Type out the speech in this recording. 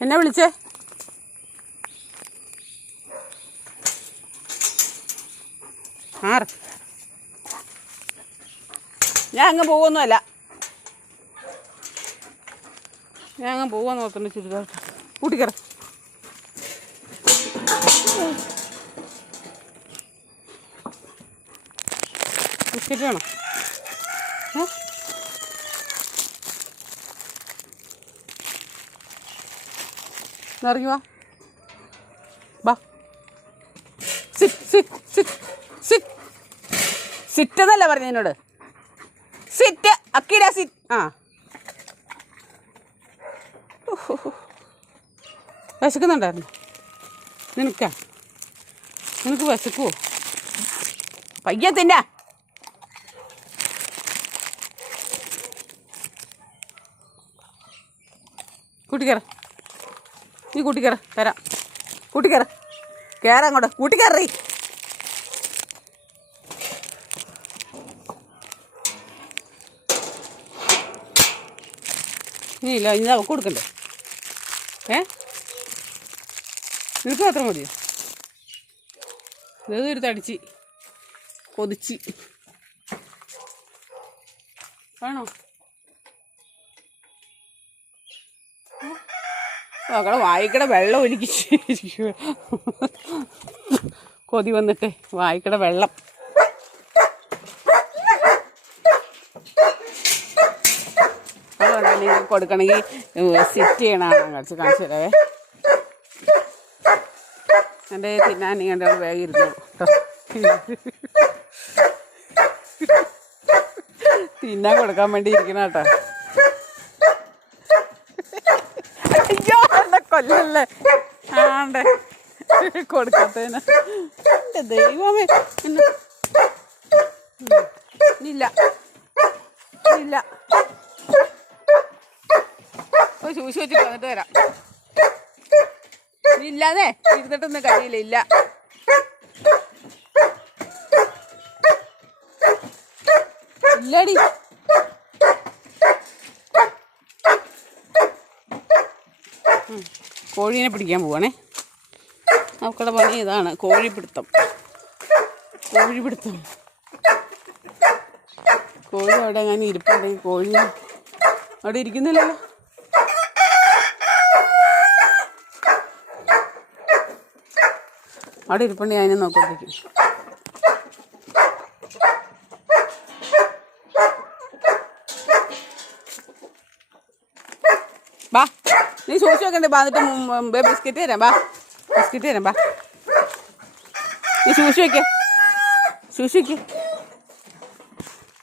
എന്നെ വിളിച്ചേ. ആറ്. ഞാൻ അങ്ങ് പോകുമൊന്നുമല്ല ഞാൻ അങ്ങ് പോകാൻ നോക്കുന്നു ചുരിദാർ കൂട്ടിക്കറ ബിസ്ക്കറ്റ് വേണം? ഏ? ഇറങ്ങി വാ ബാ. Sit sit sit sit. Sit എന്നല്ല പറഞ്ഞ എന്നോട്. സിറ്റ് അക്കിട സിറ്റ്. ആ. വിശക്കുന്നുണ്ടായിരുന്നു. നിനക്കാ നിനക്ക് വിശക്കുവോ? പയ്യ തിന്ന. കൂട്ടിക്കറ നീ കൂട്ടിക്കറ തരാം. കൂട്ടിക്കറ കയറാം അങ്ങോട്ട്. കൂട്ടിക്കറി നീ ഇല്ല ഇനി അവൾക്ക് കൊടുക്കണ്ടേ? ഏ? നിനക്ക് മാത്രം മതിയോ? ഇതൊരു തടിച്ച് കൊതിച്ച്. വേണോ? മക്കളെ വായിക്കട വെള്ളം ഒലിക്കിച്ചിരിക്കുക കൊതി വന്നിട്ട് വായിക്കട വെള്ളം. അതുകൊണ്ട് കൊടുക്കണമെങ്കിൽ സിറ്റ് ചെയ്യണമെന്ന് കാണിച്ച് കാണിച്ചു തരാവേ എന്റെ തിന്നാൻ നിങ്ങളുടെ വേഗം ഇരുന്നു. തിന്നാൻ കൊടുക്കാൻ വേണ്ടി ഇരിക്കണം കേട്ടോ അയ്യോ എന്നെ കൊല്ലല്ലേ? ആണ്ടേ. കൊടുക്കത്തേന് എന്റെ ദൈവമേ. ഇല്ല. ഇല്ല. ഓ ശൂശി വെച്ചിട്ട് വരാം. ഇല്ലാന്നേ. ഇരുന്നിട്ടൊന്നും കഴിയില്ല ഇല്ല. ഇല്ലടി. കോഴീനെ പിടിക്കാൻ പോവാണേ. നമുക്കുടെ പണി ഇതാണ് കോഴിപ്പിടുത്തം കോഴിപ്പിടുത്തം കോഴി അവിടെ ഞാൻ ഇരിപ്പുണ്ടെങ്കിൽ കോഴി അവിടെ ഇരിക്കുന്നില്ലല്ലോ. അവിടെ ഇരിപ്പുണ്ടെങ്കിൽ അതിനെ നോക്കിക്കും നീ സൂക്ഷിച്ച് വെക്കണ്ടേ? ബാ എന്നിട്ട് ബിസ്ക്കറ്റ് തരാം. ബാ ബിസ്ക്കറ്റ് തരാം ബാ. നീ സൂക്ഷിച്ച് വെക്കേ. സൂക്ഷിച്ച് വെക്കേ.